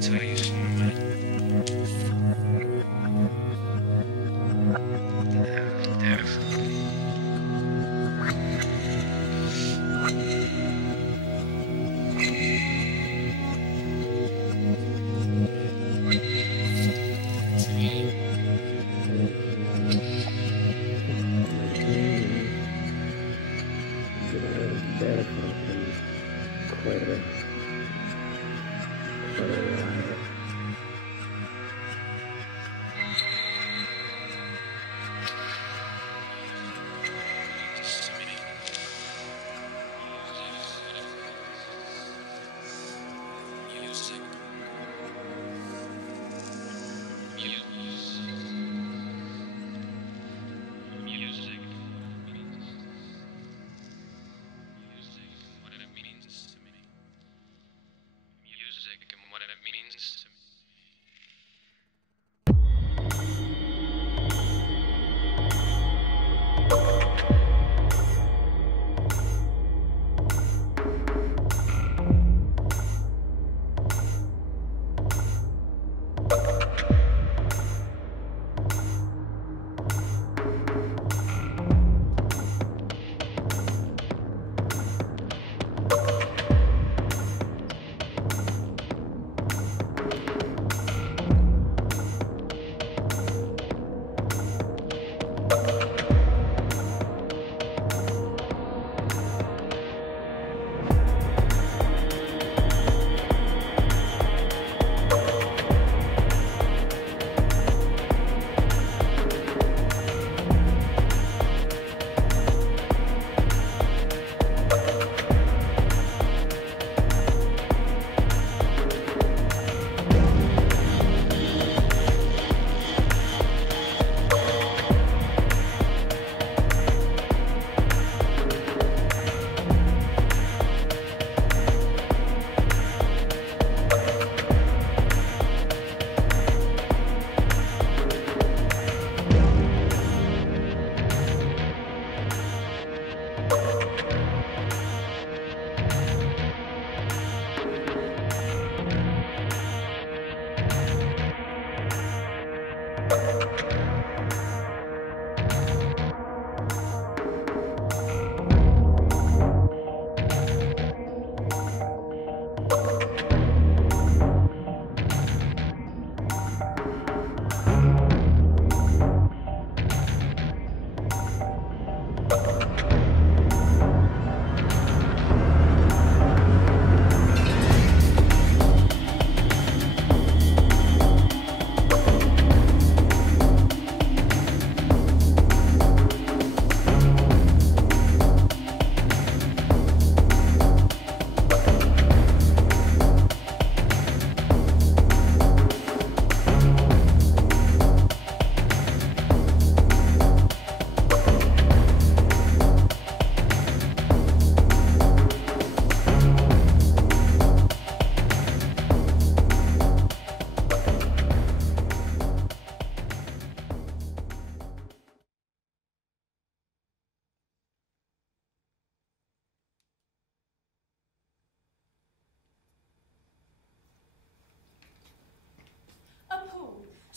tell you something, man.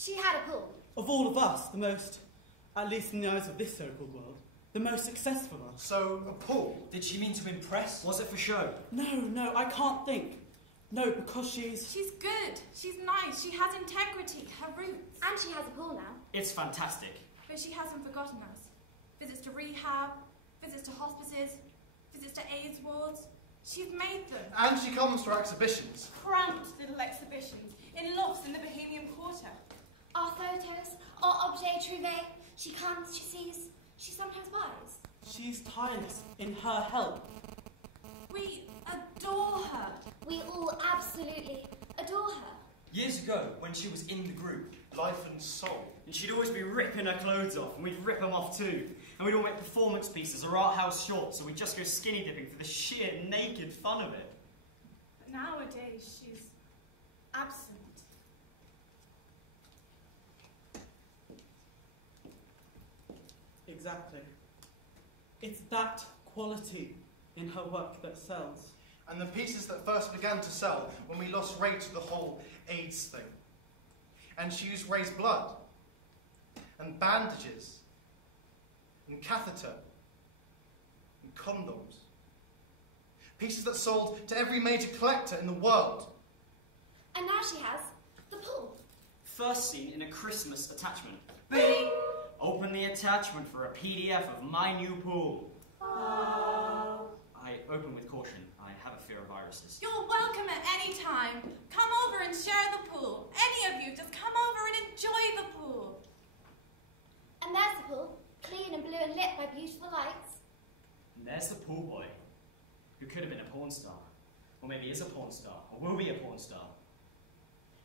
She had a pool. Of all of us, the most, at least in the eyes of this so-called world, the most successful of us. So, a pool? Did she mean to impress? Was it for show? No, I can't think. No, because she's... She's good. She's nice. She has integrity. Her roots. And she has a pool now. It's fantastic. But she hasn't forgotten us. Visits to rehab, visits to hospices, visits to AIDS wards. She's made them. And she comes to our exhibitions. Cramped little exhibitions in lofts in the Bohemian Quarter. Our photos, our objets trouvé. She comes, she sees, she sometimes buys. She's tireless in her help. We adore her. We all absolutely adore her. Years ago, when she was in the group, Life and soul. and she'd always be ripping her clothes off, and we'd rip them off too. And we'd all make performance pieces or art house shorts, so we'd just go skinny dipping for the sheer naked fun of it. But nowadays, she's absent. Exactly. It's that quality in her work that sells. And the pieces that first began to sell when we lost Ray to the whole AIDS thing. And she used Ray's blood, and bandages, and catheter, and condoms. Pieces that sold to every major collector in the world. And now she has the pool. First seen in a Christmas attachment. Bing! Open the attachment for a PDF of my new pool. I open with caution. I have a fear of viruses. You're welcome at any time. Come over and share the pool. Any of you, just come over and enjoy the pool. And there's the pool, clean and blue and lit by beautiful lights. And there's the pool boy, who could have been a porn star. Or maybe is a porn star, or will be a porn star.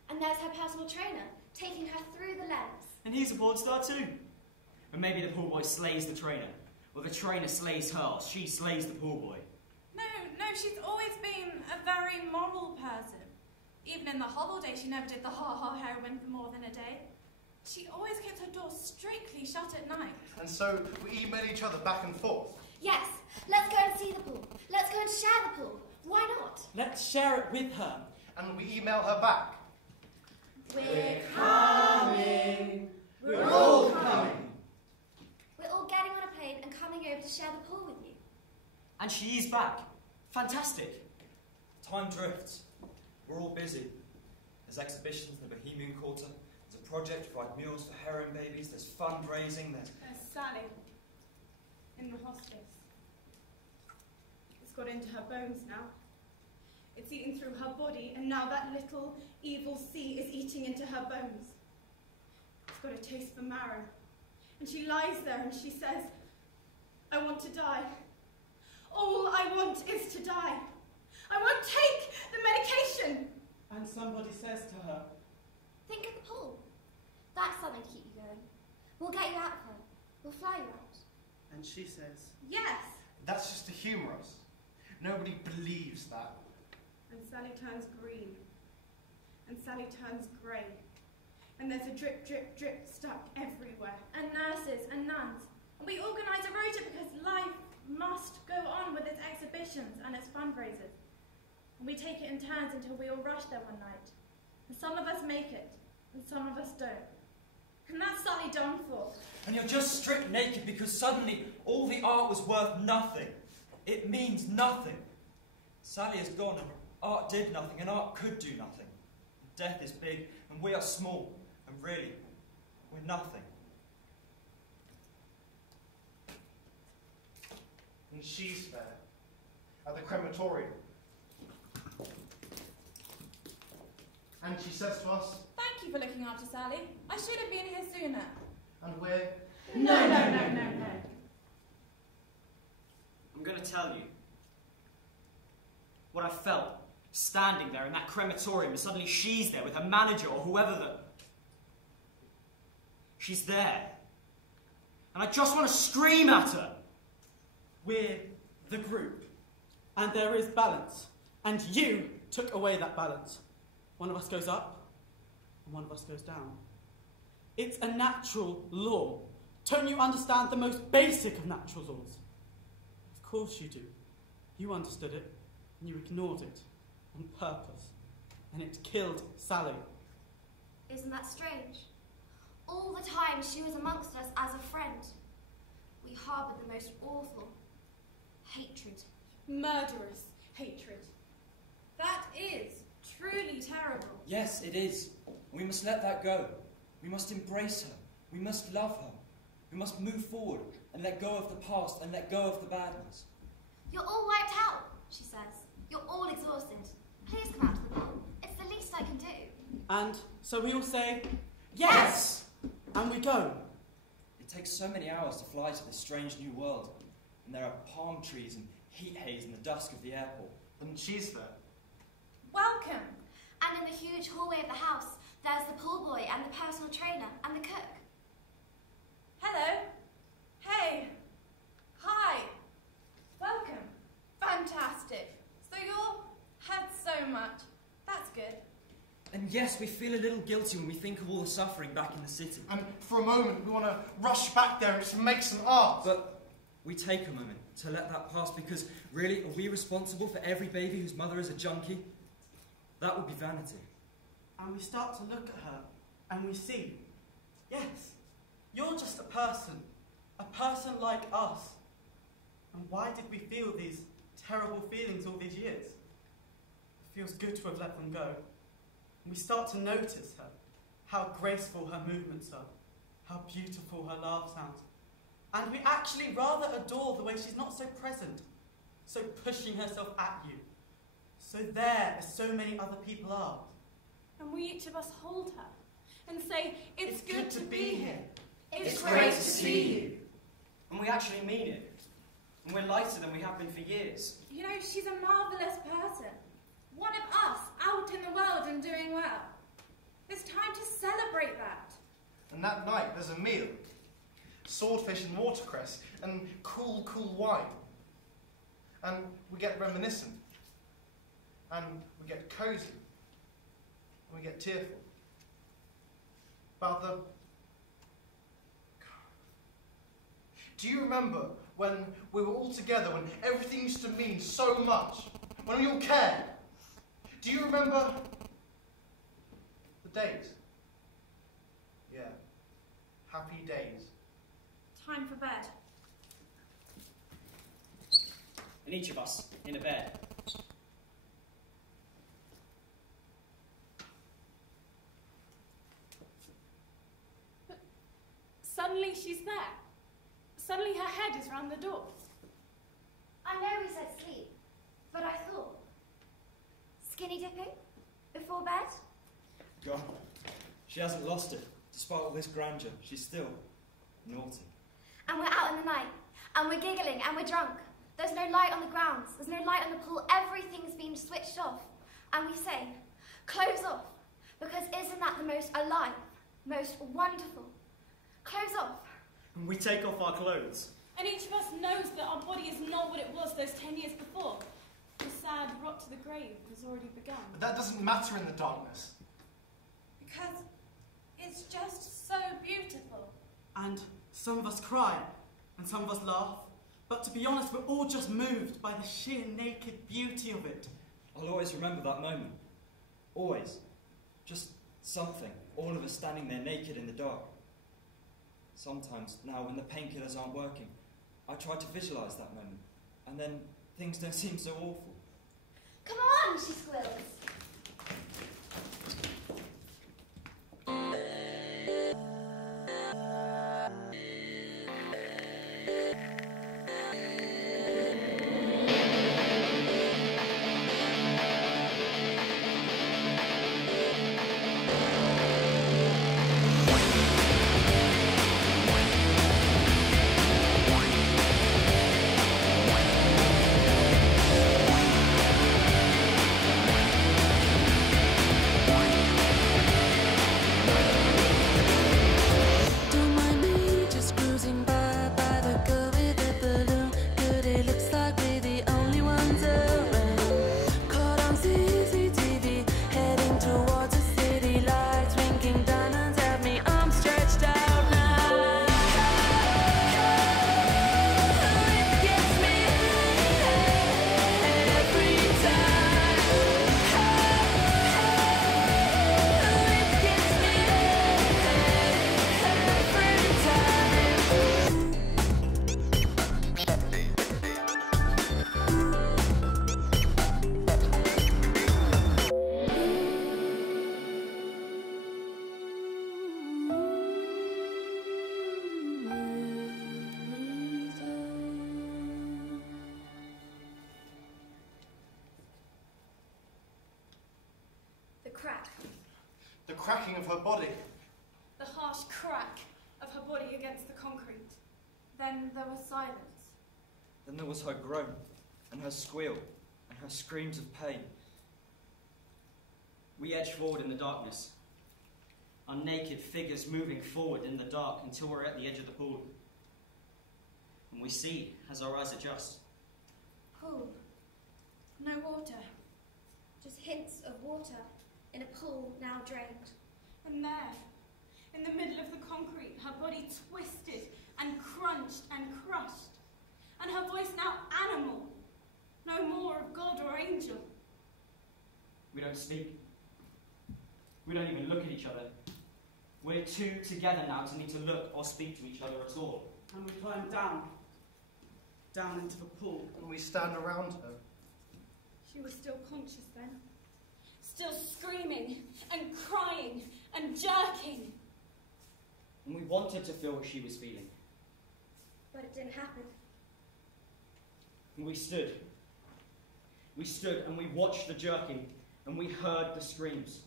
And there's her personal trainer, taking her through the lens. And he's a porn star too. Or maybe the pool boy slays the trainer. Or the trainer slays her, or she slays the pool boy. No, she's always been a very moral person. Even in the hovel day, she never did the ha-ha heroin for more than a day. She always kept her door strictly shut at night. And so we email each other back and forth. Yes, let's go and see the pool. Let's go and share the pool. Why not? Let's share it with her. And we email her back. We're coming. We're all coming. We're all getting on a plane and coming over to share the pool with you. And she's back. Fantastic. Time drifts. We're all busy. There's exhibitions in the Bohemian Quarter. There's a project to provide meals for heroin babies. There's fundraising. There's Sally, in the hospice. It's got into her bones now. It's eaten through her body, and now that little evil sea is eating into her bones. It's got a taste for marrow. And she lies there and she says, I want to die. All I want is to die. I won't take the medication. And somebody says to her, Think of the pool. That's something to keep you going. We'll get you out of her. We'll fly you out. and she says, Yes. That's just to humour us. Nobody believes that. And Sally turns green. And Sally turns grey. And there's a drip, drip, drip stuck everywhere. And nurses and nuns. And we organise a rota because life must go on with its exhibitions and its fundraisers. And we take it in turns until we all rush there one night. And some of us make it, and some of us don't. And that's Sally done for. And you're just stripped naked because suddenly all the art was worth nothing. It means nothing. Sally is gone and art did nothing and art could do nothing. Death is big and we are small and really, we're nothing. And she's there, at the crematorium. And she says to us, Thank you for looking after Sally. I should have been here sooner. and we're... No. I'm going to tell you what I felt standing there in that crematorium, and suddenly she's there with her manager or whoever the... She's there. And I just want to scream at her. we're the group, and there is balance, and you took away that balance. One of us goes up, and one of us goes down. It's a natural law. Don't you understand the most basic of natural laws? Of course you do. You understood it, and you ignored it on purpose, and it killed Sally. Isn't that strange? All the time she was amongst us as a friend. We harboured the most awful hatred. Murderous hatred. That is truly terrible. Yes, it is. We must let that go. We must embrace her. We must love her. We must move forward and let go of the past and let go of the badness. You're all wiped out, she says. You're all exhausted. Please come out to the pool. It's the least I can do. And so we all say, yes! And we go. It takes so many hours to fly to this strange new world. And there are palm trees and heat haze in the dusk of the airport. And she's there. Welcome. And in the huge hallway of the house, there's the pool boy and the personal trainer and the cook. Hello. Hey. Hi. Welcome. Fantastic. So you'll had so much. That's good. And yes, we feel a little guilty when we think of all the suffering back in the city. And for a moment, we want to rush back there and just make some art. But we take a moment to let that pass because, really, are we responsible for every baby whose mother is a junkie? That would be vanity. And we start to look at her, and we see, yes, you're just a person like us. And why did we feel these terrible feelings all these years? It feels good to have let them go. And we start to notice her, how graceful her movements are, how beautiful her laugh sounds. And we actually rather adore the way she's not so present, so pushing herself at you, so there as so many other people are. And we each of us hold her and say, it's good to be here. It's great to see you. And we actually mean it. And we're lighter than we have been for years. You know, she's a marvellous person. One of us out in the world and doing well. It's time to celebrate that. And that night there's a meal. Swordfish and watercress and cool wine. And we get reminiscent. And we get cosy. And we get tearful. About the... Do you remember when we were all together, when everything used to mean so much? When we all cared? Do you remember the days? Yeah. Happy days. Time for bed. And each of us in a bed. But suddenly she's there. Suddenly her head is round the door. I know we said sleep, but I thought. Skinny dipping? Before bed? God, she hasn't lost it. Despite all this grandeur, she's still naughty. And we're out in the night, and we're giggling, and we're drunk. There's no light on the grounds, there's no light on the pool, everything's been switched off. And we say, close off, because isn't that the most alive, most wonderful? Close off. And we take off our clothes. And each of us knows that our body is not what it was those 10 years before. The sad rot to the grave has already begun. But that doesn't matter in the darkness. Because it's just so beautiful. And some of us cry, and some of us laugh. But to be honest, we're all just moved by the sheer naked beauty of it. I'll always remember that moment. Always. Just something. All of us standing there naked in the dark. Sometimes, now, when the painkillers aren't working, I try to visualise that moment. And then things don't seem so awful. Come on, she squeals. The cracking of her body. The harsh crack of her body against the concrete. Then there was silence. Then there was her groan, and her squeal, and her screams of pain. We edge forward in the darkness, our naked figures moving forward in the dark until we're at the edge of the pool. And we see as our eyes adjust. Pool. No water. Just hints of water in a pool now drained. And there, in the middle of the concrete, her body twisted and crunched and crushed. and her voice now animal, no more of God or angel. We don't speak. We don't even look at each other. We're too together now to need to look or speak to each other at all. And we climb down into the pool. And we stand around her. She was still conscious then, still screaming and crying and jerking. And we wanted to feel what she was feeling. But it didn't happen. And we stood. We stood and we watched the jerking and we heard the screams.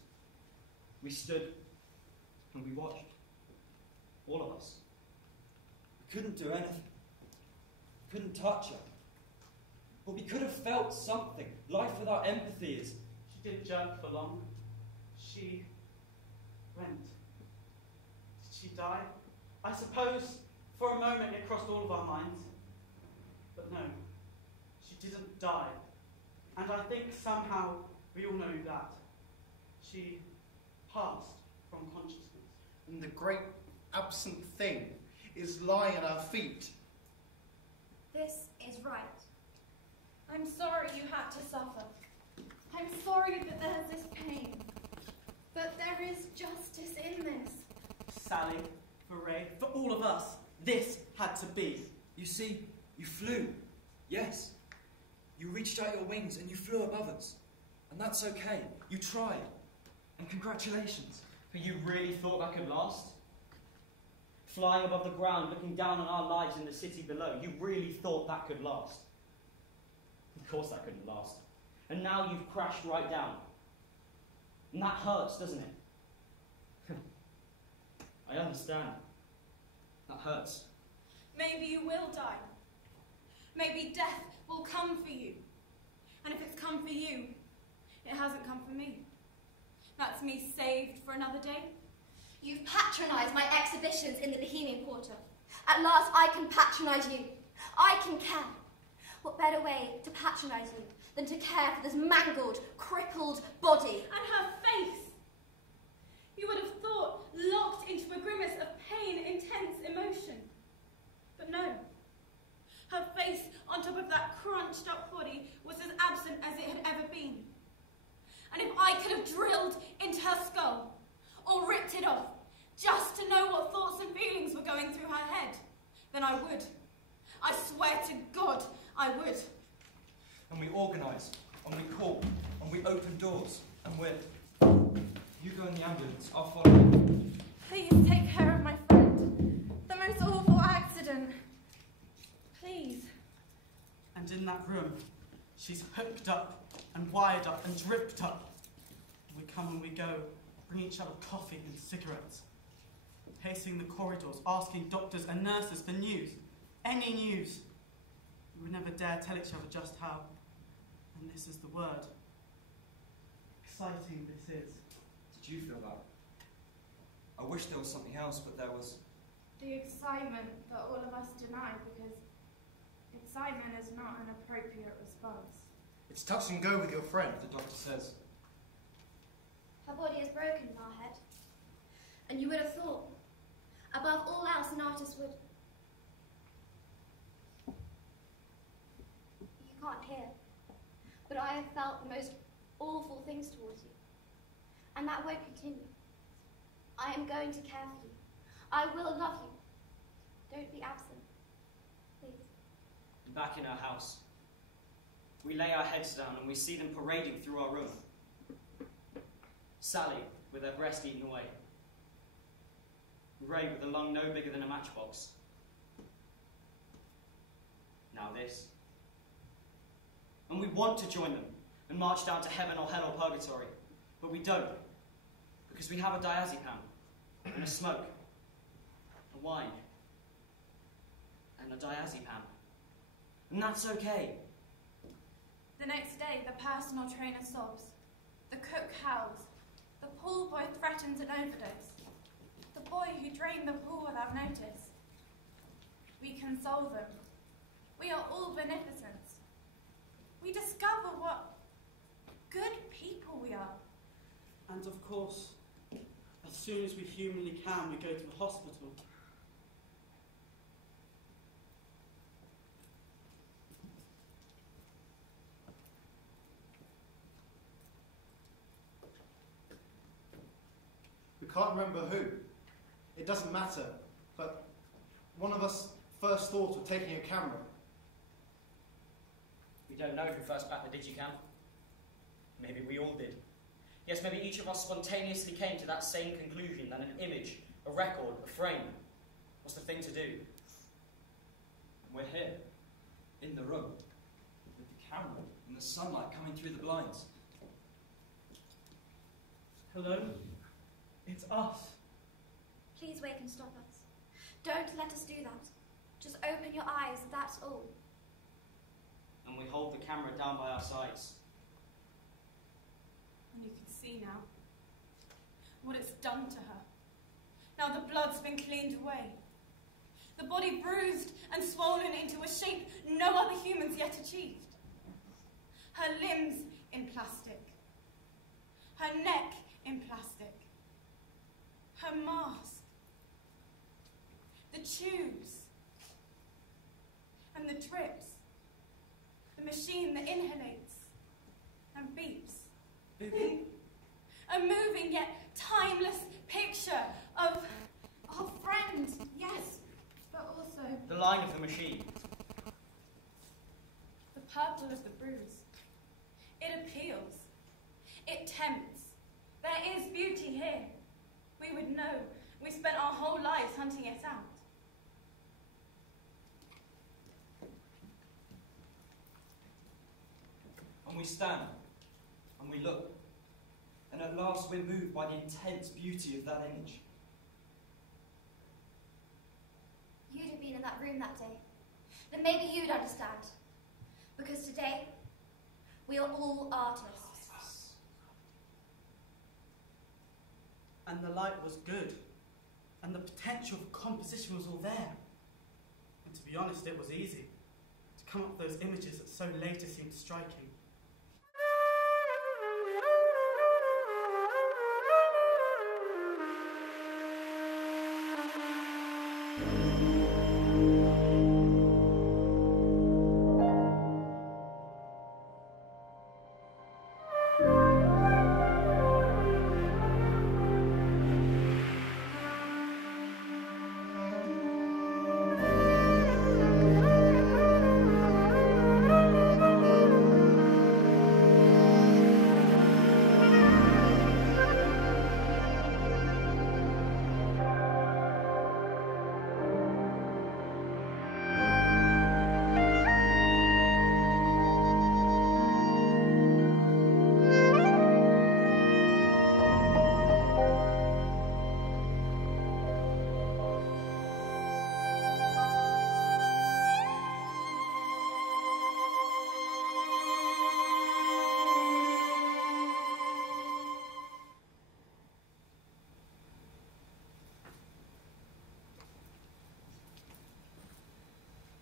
We stood and we watched. All of us. We couldn't do anything. We couldn't touch her. But we could have felt something. Life without empathy is... She didn't jerk for long. She went. Did she die? I suppose for a moment it crossed all of our minds. But no, she didn't die. And I think somehow we all know that. She passed from consciousness. And the great absent thing is lying at our feet. This is right. I'm sorry you had to suffer. I'm sorry that there's this pain. But there is justice in this. Sally, for Ray, for all of us, this had to be. You see, you flew. Yes. You reached out your wings and you flew above us. And that's okay. You tried. And congratulations. But you really thought that could last? Flying above the ground, looking down on our lives in the city below, you really thought that could last? Of course that couldn't last. And now you've crashed right down. And that hurts, doesn't it? I understand. That hurts. Maybe you will die. Maybe death will come for you. And if it's come for you, it hasn't come for me. That's me saved for another day. You've patronised my exhibitions in the Bohemian Quarter. At last I can patronise you. I can care. What better way to patronise you than to care for this mangled, crippled body? And her face! You would have thought locked into a grimace of pain, intense emotion. But no. Her face on top of that crunched up body was as absent as it had ever been. And if I could have drilled into her skull, or ripped it off, just to know what thoughts and feelings were going through her head, then I would. I swear to God, I would. And we organise, and we call, and we open doors, and we're... You go in the ambulance, I'll follow you. Please take care of my friend. The most awful accident. Please. And in that room, she's hooked up and wired up and dripped up. We come and we go, bring each other coffee and cigarettes, pacing the corridors, asking doctors and nurses for news, any news. We would never dare tell each other just how, and this is the word, exciting this is. Did you feel that? I wish there was something else, but there was... The excitement that all of us deny, because excitement is not an appropriate response. It's touch and go with your friend. The doctor says. Her body is broken, our head. And you would have thought, above all else, an artist would... You can't hear, but I have felt the most awful things towards you. And that won't continue. I am going to care for you. I will love you. Don't be absent, please. Back in our house, we lay our heads down and we see them parading through our room. Sally with her breast eaten away. Ray with a lung no bigger than a matchbox. Now this. And we want to join them and march down to heaven or hell or purgatory, but we don't, because we have a diazepam and a smoke, a wine, and a diazepam. And that's okay. The next day, the personal trainer sobs. The cook howls. The pool boy threatens an overdose. The boy who drained the pool without notice. We console them. We are all beneficents. We discover what good people we are. And of course, as soon as we humanly can, we go to the hospital. can't remember who. It doesn't matter, but one of us first thought of taking a camera. We don't know who first backed the digicam. Maybe we all did. Yes, maybe each of us spontaneously came to that same conclusion that an image, a record, a frame was the thing to do. We're here, in the room, with the camera and the sunlight coming through the blinds. Hello? It's us. Please wake and stop us. Don't let us do that. Just open your eyes, that's all. And we hold the camera down by our sides. And you can see now what it's done to her. Now the blood's been cleaned away. The body bruised and swollen into a shape no other humans yet achieved. Her limbs in plastic. Her neck in plastic. Her mask. The tubes. And the drips. The machine that inhalates and beeps. A moving yet timeless picture of Our friend, yes, but also The line of the machine. the purple of the bruise. It appeals. It tempts. There is beauty here. We would know. We spent our whole lives hunting it out. And we stand, and we look, and at last we're moved by the intense beauty of that image. You'd have been in that room that day. Then maybe you'd understand. Because today, we are all artists. And the light was good. And the potential for composition was all there. And to be honest, it was easy to come up with those images that so later seemed striking.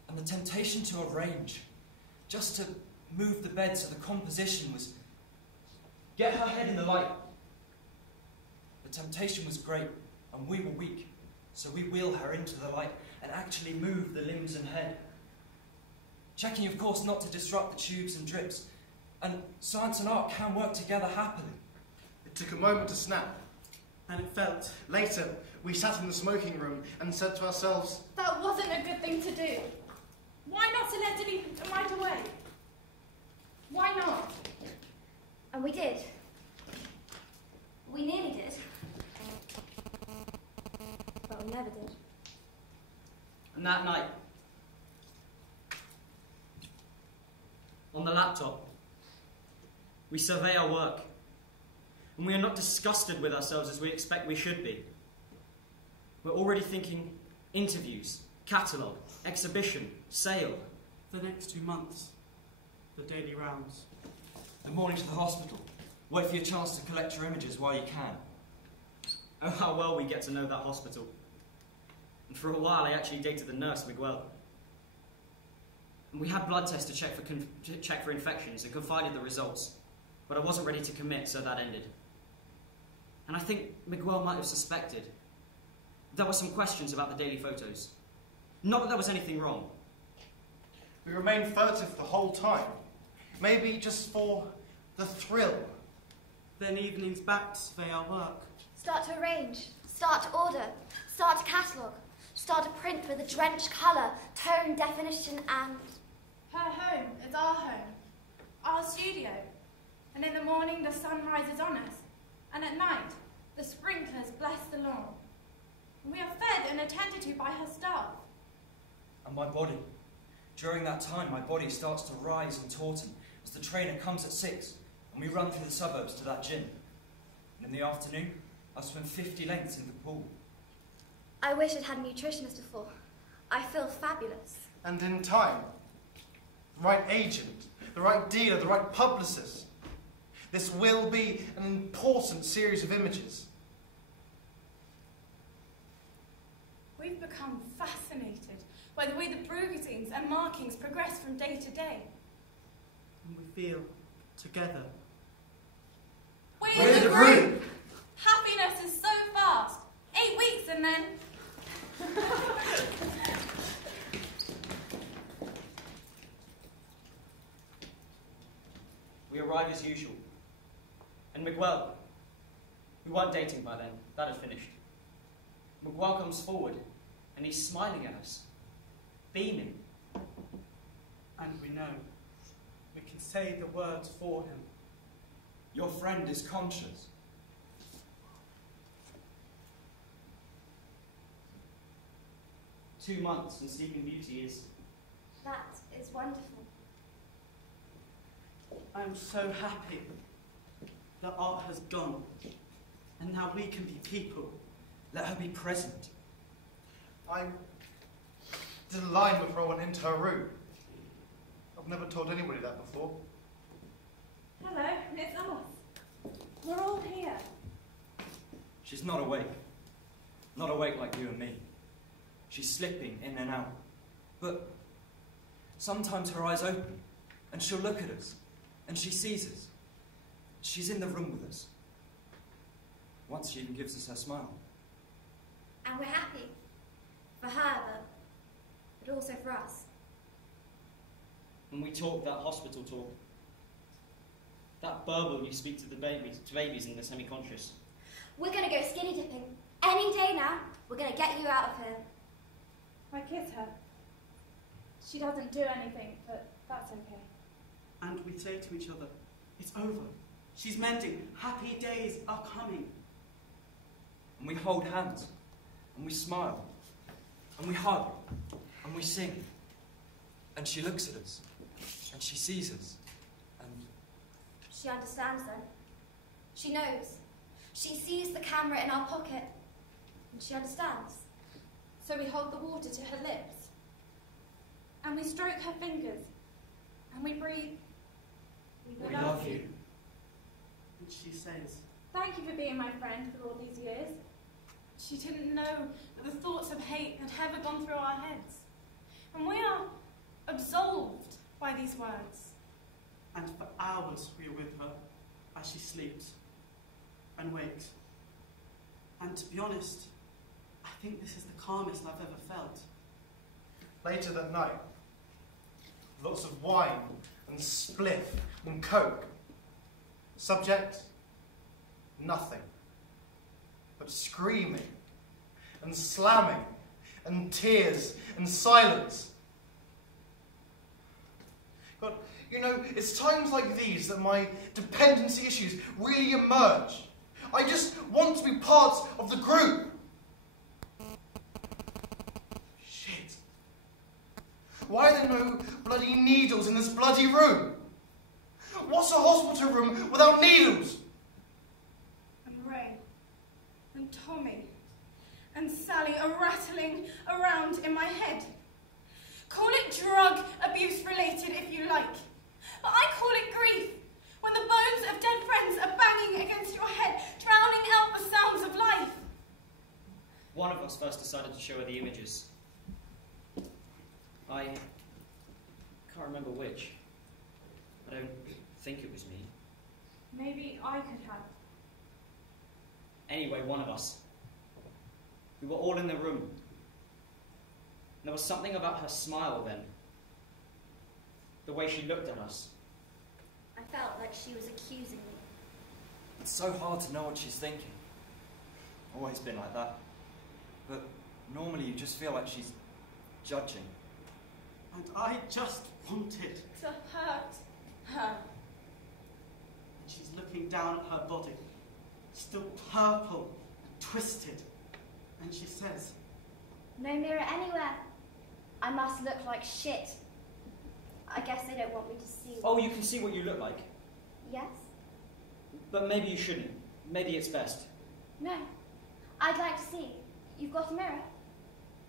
And the temptation to arrange, just to move the bed so the composition was... Get her head in the light. The temptation was great, and we were weak, so we wheel her into the light and actually move the limbs and head. Checking, of course, not to disrupt the tubes and drips. And science and art can work together happily. It took a moment to snap. And it felt. Later, we sat in the smoking room and said to ourselves, that wasn't a good thing to do. Why not to let it even right away? Why not? And we did. We nearly did. But we never did. And that night, on the laptop, we survey our work. And we are not disgusted with ourselves as we expect we should be. We're already thinking interviews, catalogue, exhibition, sale. The next 2 months, the daily rounds. The morning to the hospital. Wait for your chance to collect your images while you can. Oh, how well we get to know that hospital. And for a while, I actually dated the nurse, Miguel. And we had blood tests to check for infections and confided the results. But I wasn't ready to commit, so that ended. And I think Miguel might have suspected. There were some questions about the daily photos. Not that there was anything wrong. we remained furtive the whole time. Maybe just for the thrill. Then evenings back to survey our work. Start to arrange, start to order, start to catalogue, start to print with a drenched colour, tone, definition and... Her home is our home, our studio. And in the morning the sun rises on us, and at night the sprinklers bless the lawn. And we are fed and attended to by her staff. And my body. During that time, my body starts to rise and tauten as the trainer comes at 6 and we run through the suburbs to that gym. And in the afternoon, I swim 50 lengths in the pool. I wish I'd had a nutritionist before. I feel fabulous. And in time, the right agent, the right dealer, the right publicist, this will be an important series of images. We've become fascinated by the way the bruisings and markings progress from day to day. And we feel together. We're the group! Happiness is so fast. 8 weeks and then... We arrive as usual. And Miguel, we weren't dating by then, that had finished. Miguel comes forward and he's smiling at us, beaming. And we know we can say the words for him. Your friend is conscious. "2 months and Sleeping Beauty is..." That is wonderful. I'm so happy that art has gone, and now we can be people. Let her be present. I did a line before I went into her room. I've never told anybody that before. Hello, it's us. We're all here. She's not awake. Not awake like you and me. She's slipping in and out. But sometimes her eyes open, and she'll look at us, and she sees us. She's in the room with us. Once she even gives us her smile. And we're happy. For her, but also for us. When we talk that hospital talk, that burble you speak to the babies in the semi-conscious. We're going to go skinny dipping. Any day now, we're going to get you out of here. I kiss her. She doesn't do anything, but that's okay. And we say to each other, it's over. She's mending. Happy days are coming. And we hold hands, and we smile, and we hug, and we sing. And she looks at us, and she sees us, and... She understands then. She knows. She sees the camera in our pocket, and she understands. So we hold the water to her lips, and we stroke her fingers, and we breathe. We love you. And she says, Thank you for being my friend for all these years. She didn't know that the thoughts of hate had ever gone through our heads. And we are absolved by these words. and for hours we are with her as she sleeps and wakes. And to be honest, I think this is the calmest I've ever felt. Later that night, lots of wine and spliff and coke. Subject, nothing. But screaming and slamming and tears and silence. God, you know, it's times like these that my dependency issues really emerge. I just want to be part of the group. Shit. Why are there no bloody needles in this bloody room? What's a hospital room without needles? And Ray, and Tommy, and Sally are rattling around in my head. Call it drug abuse related if you like, but I call it grief, when the bones of dead friends are banging against your head, drowning out the sounds of life. One of us first decided to show her the images. I can't remember which. I don't think it was me. Maybe I could have. Anyway, one of us. We were all in the room. And there was something about her smile then. The way she looked at us. I felt like she was accusing me. It's so hard to know what she's thinking. always been like that. But normally you just feel like she's judging. And I just wanted. To hurt her. And she's looking down at her body, still purple and twisted. And she says, No mirror anywhere. I must look like shit. I guess they don't want me to see. Oh, you can see what you look like. Yes? But maybe you shouldn't. Maybe it's best. No. I'd like to see. You've got a mirror?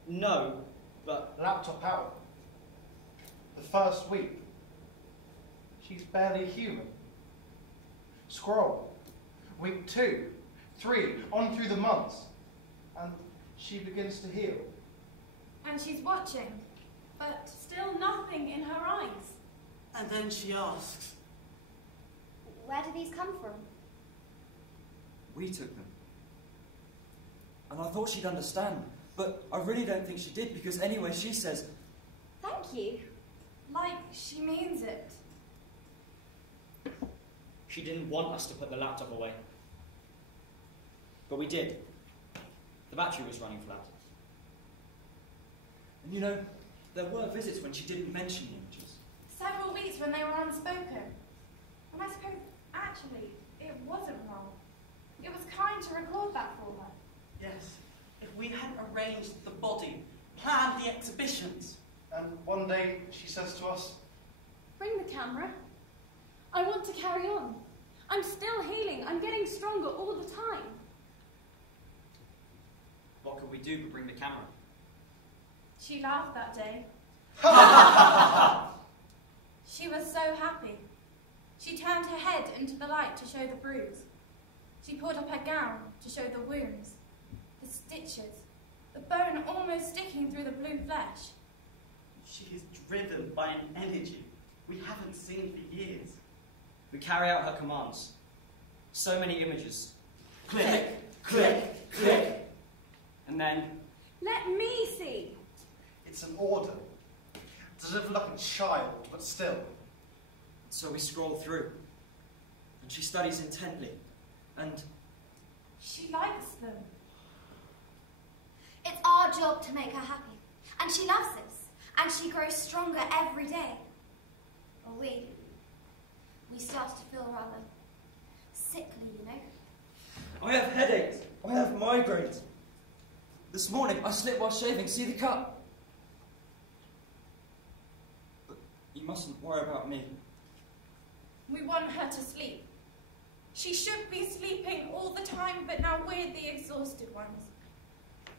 No, but... Laptop out. The first week. She's barely human. Scroll. Week 2, 3, on through the months. And she begins to heal. And she's watching, but Still nothing in her eyes. and then she asks, Where do these come from? We took them. And I thought she'd understand, but I really don't think she did, because anyway, she says, Thank you. like she means it. She didn't want us to put the laptop away. But we did. The battery was running flat. and you know, there were visits when she didn't mention the images. Several weeks when they were unspoken. And I suppose, actually, it wasn't wrong. It was kind to record that for her. yes, if we hadn't arranged the body, planned the exhibitions. And one day she says to us, Bring the camera. I want to carry on. I'm still healing. I'm getting stronger all the time. What could we do but bring the camera? She laughed that day. She was so happy. She turned her head into the light to show the bruise. She pulled up her gown to show the wounds, the stitches, the bone almost sticking through the blue flesh. She is driven by an energy we haven't seen for years. We carry out her commands. So many images. Click, click, click. And then, Let me see. it's an order. Delivered like a child, but still. So we scroll through, and she studies intently, and She likes them. It's our job to make her happy. And she loves this. And she grows stronger every day. Or we start to feel rather sickly, you know? I have headaches, I have migraines. This morning I slipped while shaving, see the cut? But you mustn't worry about me. We want her to sleep. She should be sleeping all the time, but now we're the exhausted ones.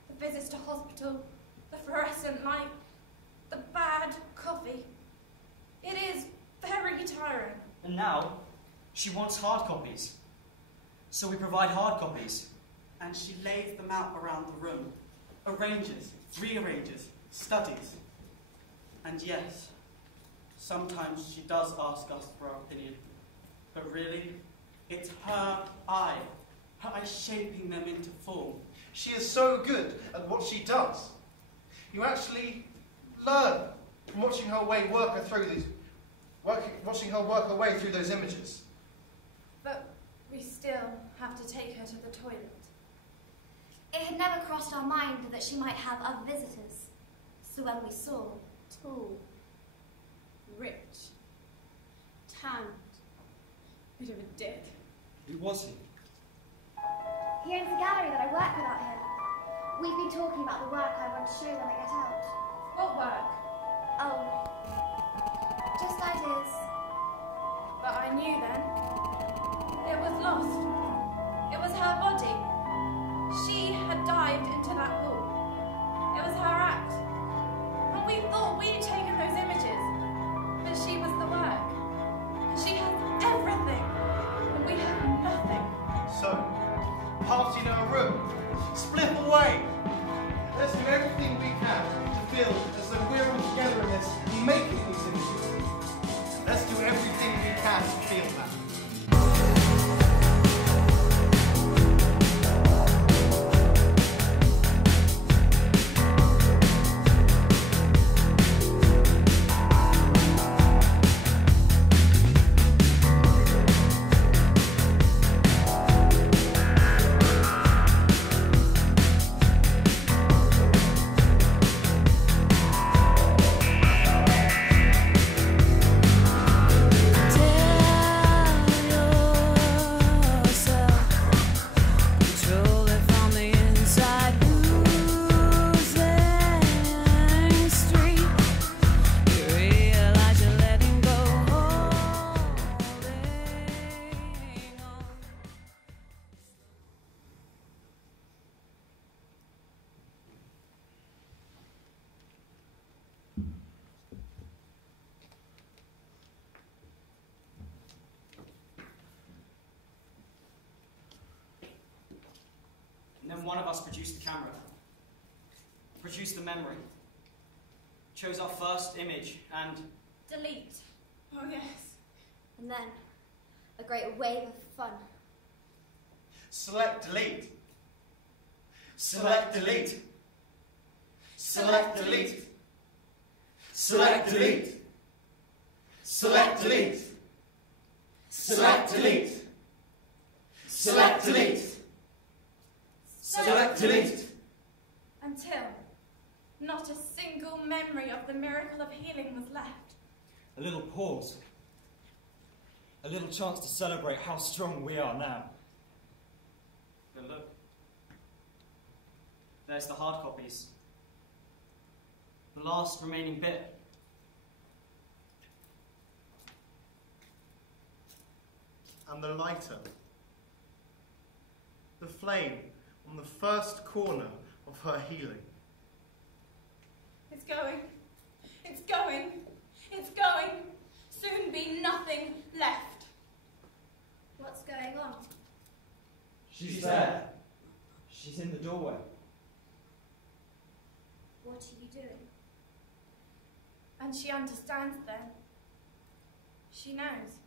The visits to hospital, the fluorescent light, the bad coffee. It is very tiring. and now, she wants hard copies. So we provide hard copies. And she lays them out around the room, arranges, rearranges, studies. And yes, sometimes she does ask us for our opinion. But really, it's her eye shaping them into form. She is so good at what she does. You actually learn from watching her work her way through those images. But we still have to take her to the toilet. It had never crossed our mind that she might have other visitors. So when we saw, Tall, rich, tanned, bit of a dick. Who was he? he owns the gallery that I work with out here. We've been talking about the work I want to show when I get out. What work? Oh, just ideas. But I knew then. It was lost. It was her body. She had dived into that pool. It was her act. And we thought we'd taken those images. But she was the work. And she has everything. And we have nothing. So, party in our room, split away. Let's do everything we can to feel as though we're all together in this, making these images. Let's do everything we can to feel that. then one of us produced the camera, produced the memory, chose our first image, and... Delete. Oh, yes. And then, a great wave of fun. Select delete. Select delete. Select delete. Select delete. Select delete. Select delete. Select delete. Select delete. Until not a single memory of the miracle of healing was left. A little pause. A little chance to celebrate how strong we are now. But look. There's the hard copies. The last remaining bit. And the lighter. The flame on the first corner of her healing. It's going. It's going. It's going. Soon be nothing left. What's going on? She's there. She's in the doorway. What are you doing? And she understands then. She knows.